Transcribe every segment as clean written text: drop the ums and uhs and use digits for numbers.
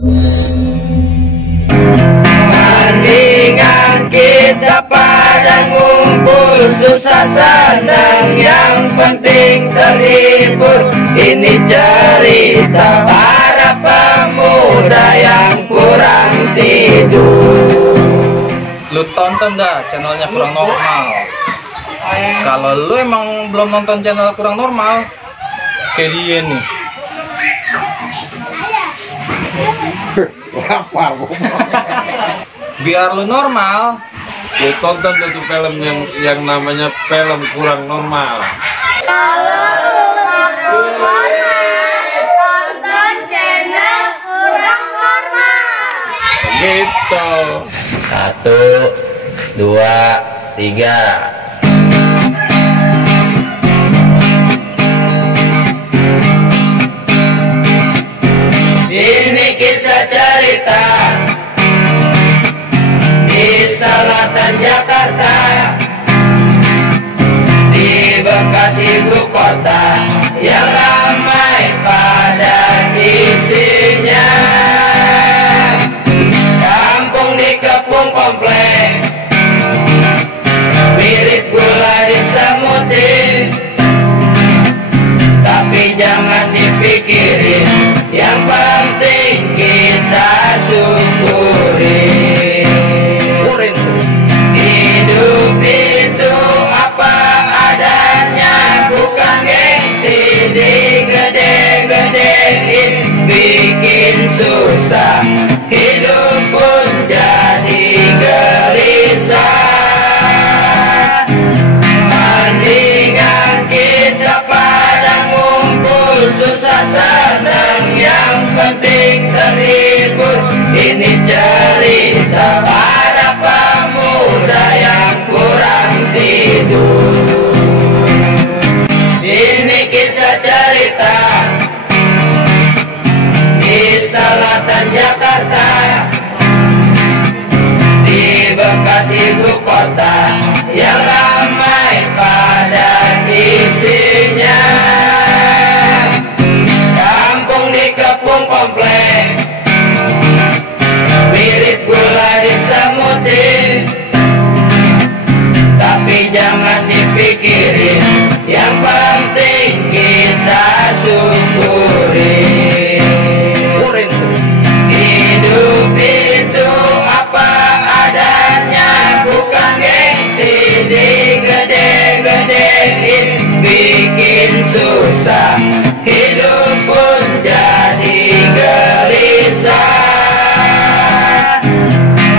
Mendingan kita pada ngumpul, susah senang, yang penting terhibur. Ini cerita para pemuda yang kurang tidur. Lu tonton dah channelnya Kurang Normal. Kalau lu emang belum nonton channel Kurang Normal, kayak dia nih. Biar lu normal, lu tonton tuh film yang namanya film Kurang Normal. Kalau lu ngaku normal, tonton channel Kurang Normal. Gitu. 1, 2, 3. Ini kisah cerita di selatan Jakarta, di Bekasi ibu kota yang ramai padat isinya. Kampung dikepung komplek, mirip gula disemutin, tapi jangan dipikirin, yang penting kita syukuri. Hidup itu apa adanya, bukan gengsi digede-gedein, bikin susah, hidup pun jadi gelisah. Mendingan kita pada ngumpul, susah senang, yang penting terhibur. Ini cerita para pemuda yang kurang tidur. Ini kisah cerita di selatan Jakarta, di Bekasi ibu kota yang ramai padat isinya. Kampung dikepung komplek, mirip gula disemutin, tapi jangan dipikirin, yang penting kita syukuri. Hidup itu apa adanya, bukan gengsi digede-gedein, bikin susah, hidup pun jadi gelisah.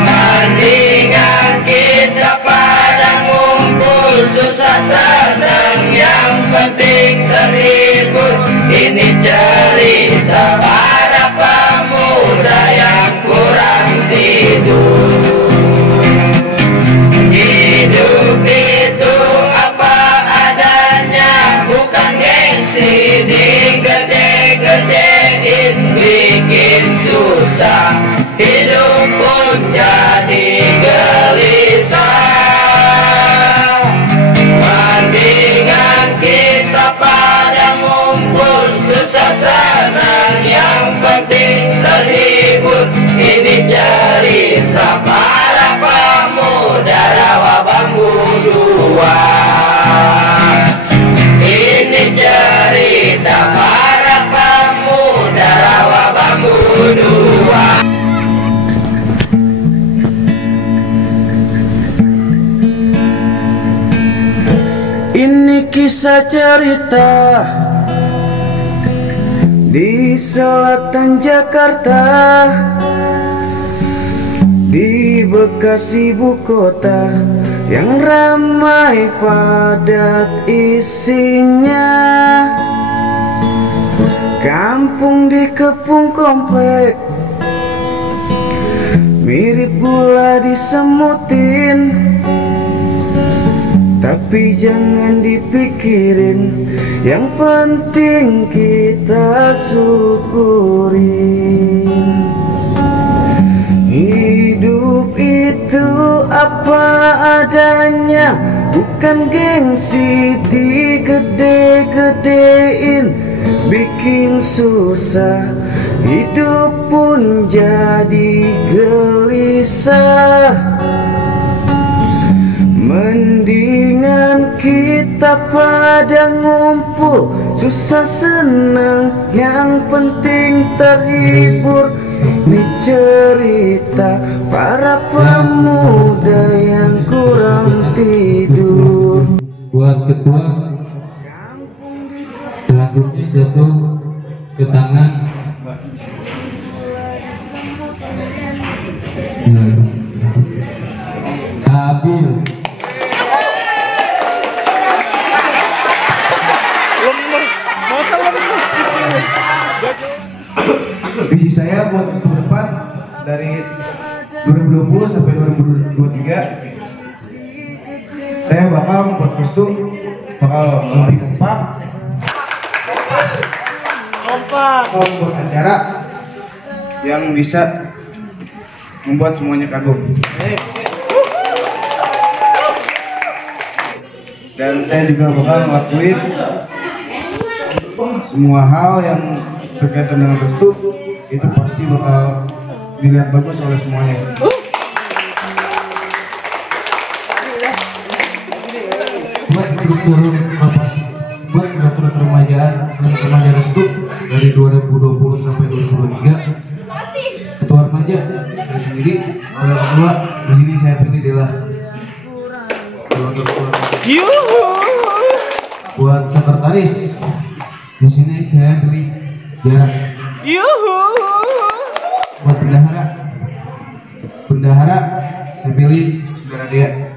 Mendingan kita pada ngumpul, susah senang, yang penting terhibur. Ini cerita para pemuda yang kurang tidur. Hidup itu apa adanya, bukan gengsi digede-gedein, bikin susah, hidup pun jadi gelisah. Mendingan kita pada ngumpul, susah senang, yang penting terhibur. Ini cerita para pemuda rawa bambu 2. Ini cerita para pemuda rawa bambu 2. Ini kisah cerita di selatan Jakarta, di Bekasi ibu kota yang ramai padat isinya. Kampung dikepung komplek, mirip gula disemutin, tapi jangan dipikirin, yang penting kita syukurin. Hidup itu apa adanya, bukan gengsi digede-gedein, bikin susah, hidup pun jadi gelisah. Mendingan kita pada ngumpul, susah senang, yang penting terhibur. Ini cerita para pemuda yang kurang tidur. Buat ketua, selanjutnya jatuh ke tangan Abil. Visi saya buat ke depan dari 2020 sampai 2023, saya bakal membuat kostum, bakal lebih kompak, membuat acara yang bisa membuat semuanya kagum. Dan saya juga bakal ngelakuin semua hal yang berkaitan dengan restu, itu pasti bakal dilihat bagus oleh semuanya. Buat struktur keremajaan dan remaja restu dari 2020 sampai 2023, ketua remaja saya sendiri, oleh ketua di sini saya pilih Dela. Buat sekretaris di sini saya pilih Jarak. Buat bendahara saya pilih saudara Dea.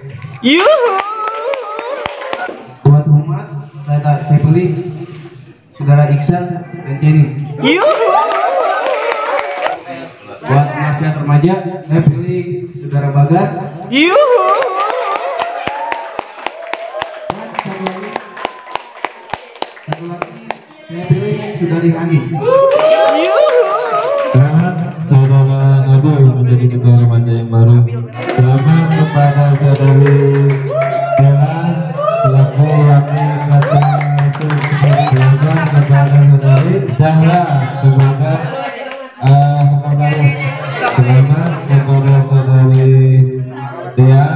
Buat humas saya pilih saudara Iksan dan Jenny. Buat nasihat remaja saya pilih saudara Bagas. Saya pilih saudari Hani. Selamat saudara Nabil menjadi ketua remaja yang baru. Selamat kepada saudari Bella selaku wakil ketua. Selamat kepada saudari Zahra sebagai sekretaris. Selamat kepada saudari Dea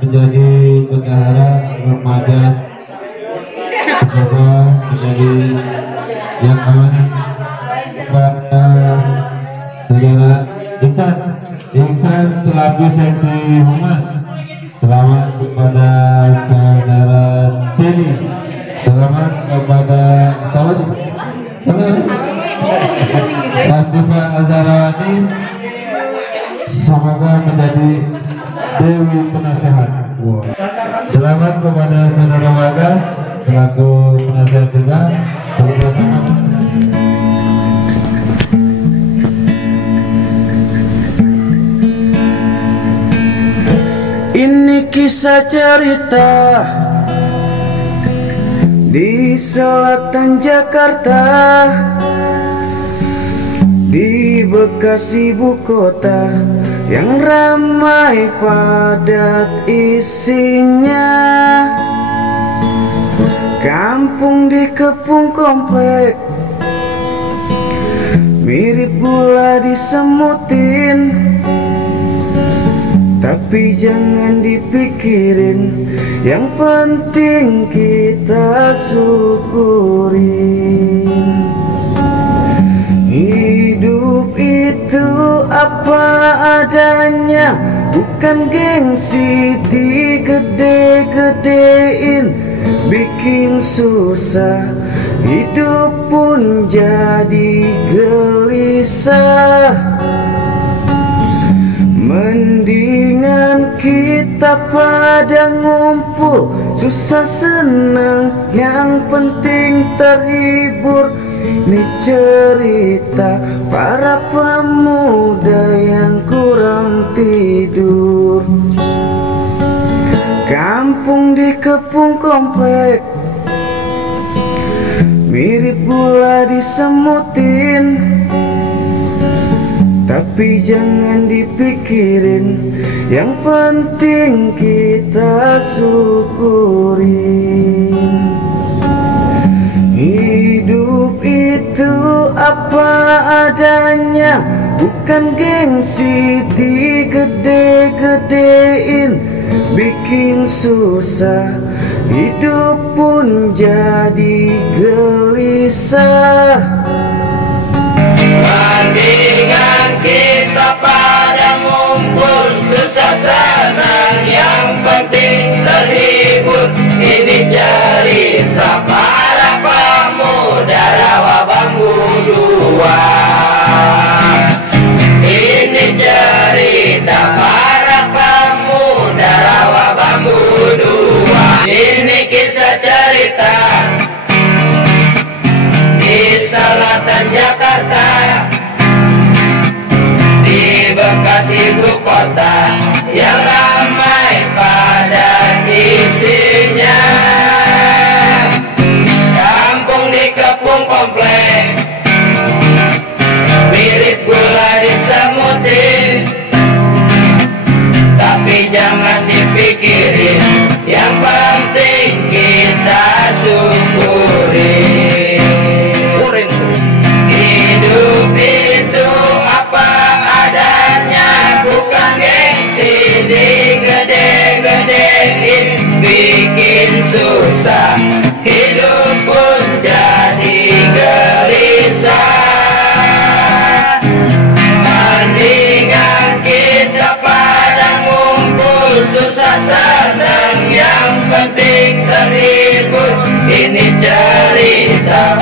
menjadi bendahara remaja. Semoga menjadi yang amanah kepada saudara Iksan selaku seksi humas. Selamat kepada saudara Jenny. Selamat kepada Tasifah Azharawati. Semoga menjadi Dewi Penasehat. Selamat kepada saudara Bagas selaku penasihat juga. Ini kisah cerita di selatan Jakarta, di Bekasi ibu kota yang ramai padat isinya. Kampung dikepung komplek, mirip gula disemutin, tapi jangan dipikirin, yang penting kita syukurin. Hidup itu apa adanya, bukan gengsi digede-gedein, bikin susah, hidup pun jadi gelisah. Mendingan kita pada ngumpul, susah senang, yang penting terhibur. Ini cerita para pemuda yang kurang tidur. Kampung dikepung komplek, mirip gula disemutin, tapi jangan dipikirin, yang penting kita syukurin. Hidup itu apa adanya, bukan gengsi digede-gedein, bikin susah, hidup pun jadi gelisah. Mendingan kita pada ngumpul, susah senang, yang penting terhibur. Ini cerita para pemuda Rawa Bambu 2. Ini cerita para pemuda Rawa Bambu 2. Ini kisah cerita di selatan Jakarta, di Bekasi ibu kota yang ramai padat isinya. Kampung dikepung komplek, mirip gula disemutin, tapi jangan dipikirin, yang penting kita syukuri. Hidup itu apa adanya, bukan gengsi digede-gedein, bikin susah, hidup pun jadi gelisah. Mendingan kita pada ngumpul, susah senang, yang penting terhibur. Ini cerita